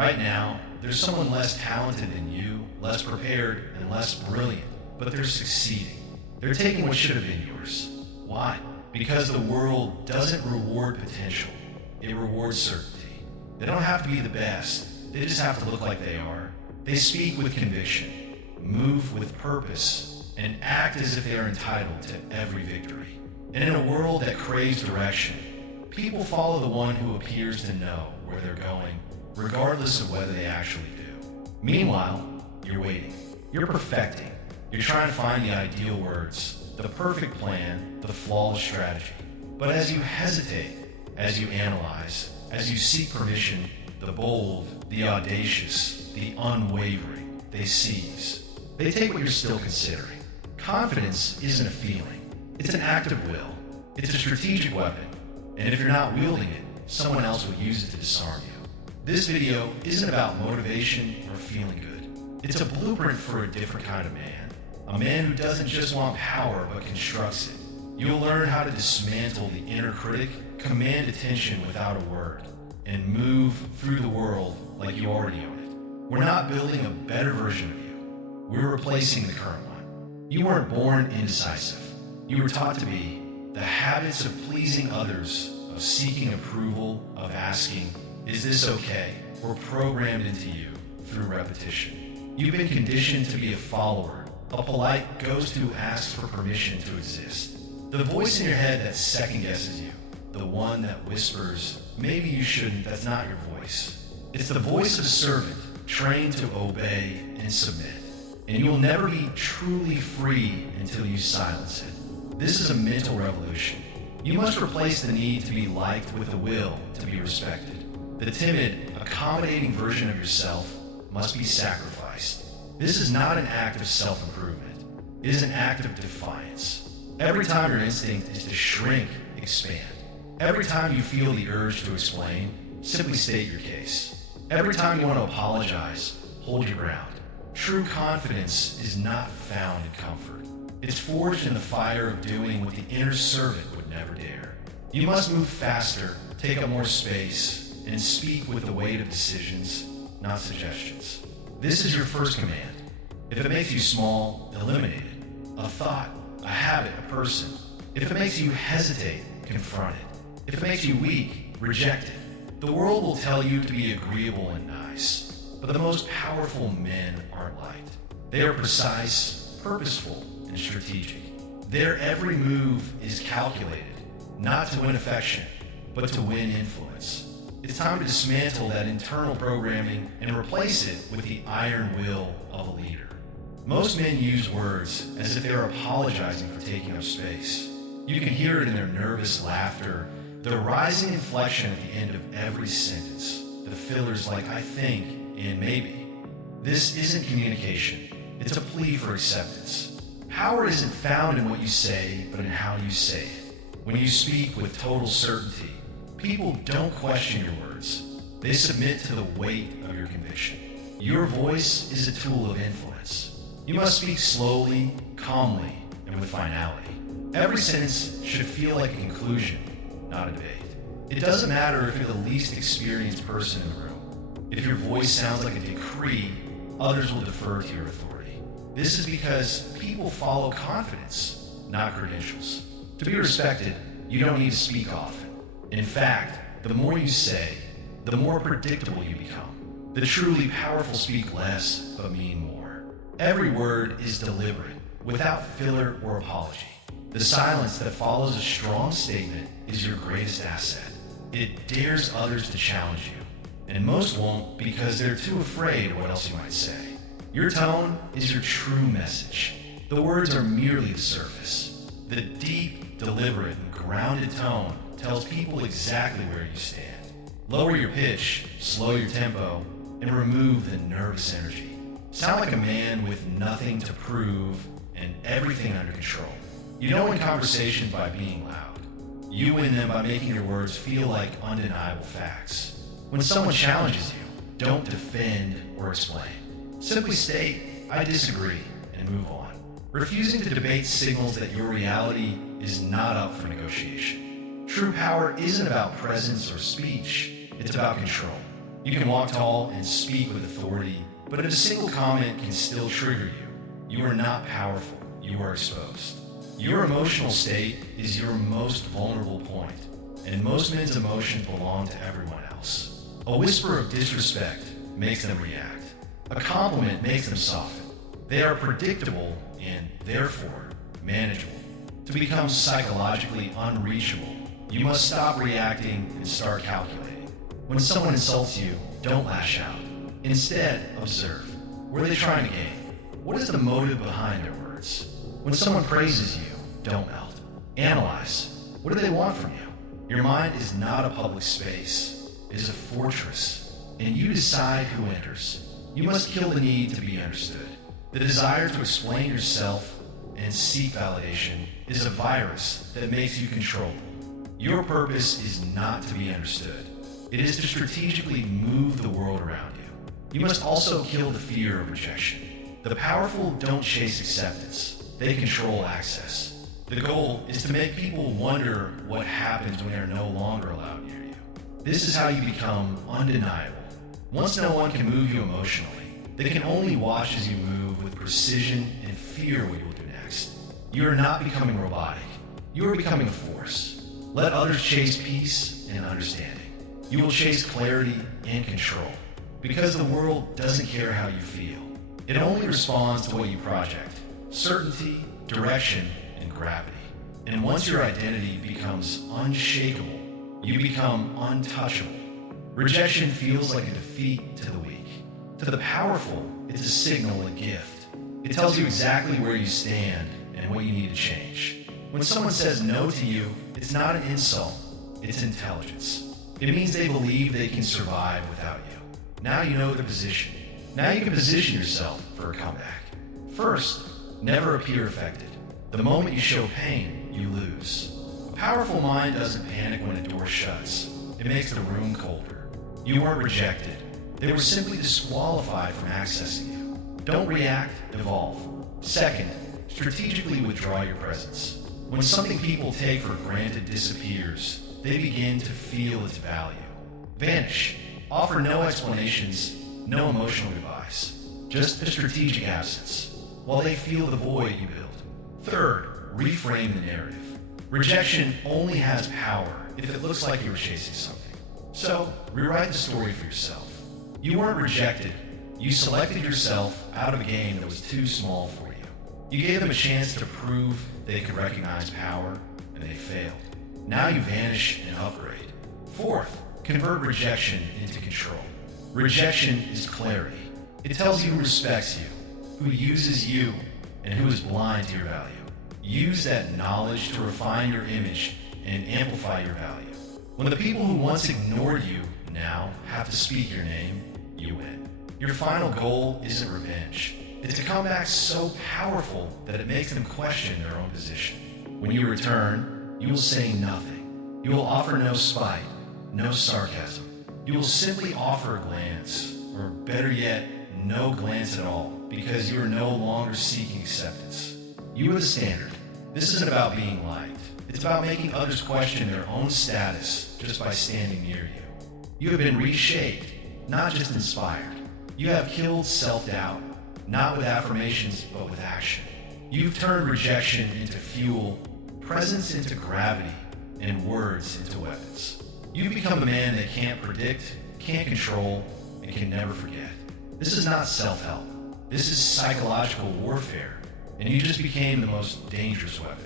Right now, there's someone less talented than you, less prepared, and less brilliant, but they're succeeding. They're taking what should have been yours. Why? Because the world doesn't reward potential, it rewards certainty. They don't have to be the best, they just have to look like they are. They speak with conviction, move with purpose, and act as if they are entitled to every victory. And in a world that craves direction, people follow the one who appears to know where they're going, regardless of whether they actually do. Meanwhile, you're waiting. You're perfecting. You're trying to find the ideal words, the perfect plan, the flawless strategy. But as you hesitate, as you analyze, as you seek permission, the bold, the audacious, the unwavering, they seize. They take what you're still considering. Confidence isn't a feeling. It's an act of will. It's a strategic weapon. And if you're not wielding it, someone else will use it to disarm you. This video isn't about motivation or feeling good. It's a blueprint for a different kind of man. A man who doesn't just want power, but constructs it. You'll learn how to dismantle the inner critic, command attention without a word, and move through the world like you already own it. We're not building a better version of you. We're replacing the current one. You weren't born indecisive. You were taught to be. The habits of pleasing others, of seeking approval, of asking, "Is this okay?" were programmed into you through repetition. You've been conditioned to be a follower, a polite ghost who asks for permission to exist. The voice in your head that second guesses you, the one that whispers, "Maybe you shouldn't, that's not your voice." It's the voice of a servant, trained to obey and submit. And you will never be truly free until you silence it. This is a mental revolution. You must replace the need to be liked with the will to be respected. The timid, accommodating version of yourself must be sacrificed. This is not an act of self-improvement. It is an act of defiance. Every time your instinct is to shrink, expand. Every time you feel the urge to explain, simply state your case. Every time you want to apologize, hold your ground. True confidence is not found in comfort. It's forged in the fire of doing what the inner servant would never dare. You must move faster, take up more space, and speak with the weight of decisions, not suggestions. This is your first command. If it makes you small, eliminate it. A thought, a habit, a person. If it makes you hesitate, confront it. If it makes you weak, reject it. The world will tell you to be agreeable and nice, but the most powerful men aren't liked. They are precise, purposeful, and strategic. Their every move is calculated, not to win affection, but to win influence. It's time to dismantle that internal programming and replace it with the iron will of a leader. Most men use words as if they're apologizing for taking up space. You can hear it in their nervous laughter, the rising inflection at the end of every sentence, the fillers like "I think" and "maybe." This isn't communication. It's a plea for acceptance. Power isn't found in what you say, but in how you say it. When you speak with total certainty, people don't question your words. They submit to the weight of your conviction. Your voice is a tool of influence. You must speak slowly, calmly, and with finality. Every sentence should feel like a conclusion, not a debate. It doesn't matter if you're the least experienced person in the room. If your voice sounds like a decree, others will defer to your authority. This is because people follow confidence, not credentials. To be respected, you don't need to speak often. In fact, the more you say, the more predictable you become. The truly powerful speak less, but mean more. Every word is deliberate, without filler or apology. The silence that follows a strong statement is your greatest asset. It dares others to challenge you, and most won't because they're too afraid of what else you might say. Your tone is your true message. The words are merely the surface. The deep, deliberate, and grounded tone tells people exactly where you stand. Lower your pitch, slow your tempo, and remove the nervous energy. Sound like a man with nothing to prove and everything under control. You don't win conversations by being loud. You win them by making your words feel like undeniable facts. When someone challenges you, don't defend or explain. Simply state, "I disagree," and move on. Refusing to debate signals that your reality is not up for negotiation. True power isn't about presence or speech, it's about control. You can walk tall and speak with authority, but if a single comment can still trigger you, you are not powerful, you are exposed. Your emotional state is your most vulnerable point, and most men's emotions belong to everyone else. A whisper of disrespect makes them react. A compliment makes them soften. They are predictable and, therefore, manageable. To become psychologically unreachable, you must stop reacting and start calculating. When someone insults you, don't lash out. Instead, observe. What are they trying to gain? What is the motive behind their words? When someone praises you, don't melt. Analyze. What do they want from you? Your mind is not a public space. It is a fortress, and you decide who enters. You must kill the need to be understood. The desire to explain yourself and seek validation is a virus that makes you controllable. Your purpose is not to be understood. It is to strategically move the world around you. You must also kill the fear of rejection. The powerful don't chase acceptance. They control access. The goal is to make people wonder what happens when they are no longer allowed near you. This is how you become undeniable. Once no one can move you emotionally, they can only watch as you move with precision and fear what you will do next. You are not becoming robotic. You are becoming a force. Let others chase peace and understanding. You will chase clarity and control. Because the world doesn't care how you feel. It only responds to what you project. Certainty, direction, and gravity. And once your identity becomes unshakable, you become untouchable. Rejection feels like a defeat to the weak. To the powerful, it's a signal, a gift. It tells you exactly where you stand and what you need to change. When someone says no to you, it's not an insult, it's intelligence. It means they believe they can survive without you. Now you know the position. Now you can position yourself for a comeback. First, never appear affected. The moment you show pain, you lose. A powerful mind doesn't panic when a door shuts. It makes the room colder. You weren't rejected. They were simply disqualified from accessing you. Don't react, evolve. Second, strategically withdraw your presence. When something people take for granted disappears, they begin to feel its value. Vanish. Offer no explanations, no emotional goodbyes. Just a strategic absence, while they feel the void you build. Third, reframe the narrative. Rejection only has power if it looks like you were chasing something. So, rewrite the story for yourself. You weren't rejected. You selected yourself out of a game that was too small for you. You gave them a chance to prove they could recognize power, and they failed. Now you vanish and upgrade. Fourth, convert rejection into control. Rejection is clarity. It tells you who respects you, who uses you, and who is blind to your value. Use that knowledge to refine your image and amplify your value. When the people who once ignored you now have to speak your name, you win. Your final goal isn't revenge. It's to come back so powerful that it makes them question their own position. When you return, you will say nothing. You will offer no spite, no sarcasm. You will simply offer a glance, or better yet, no glance at all, because you are no longer seeking acceptance. You are the standard. This isn't about being liked. It's about making others question their own status just by standing near you. You have been reshaped, not just inspired. You have killed self-doubt, not with affirmations, but with action. You've turned rejection into fuel, presence into gravity, and words into weapons. You've become a man that can't predict, can't control, and can never forget. This is not self-help. This is psychological warfare, and you just became the most dangerous weapon.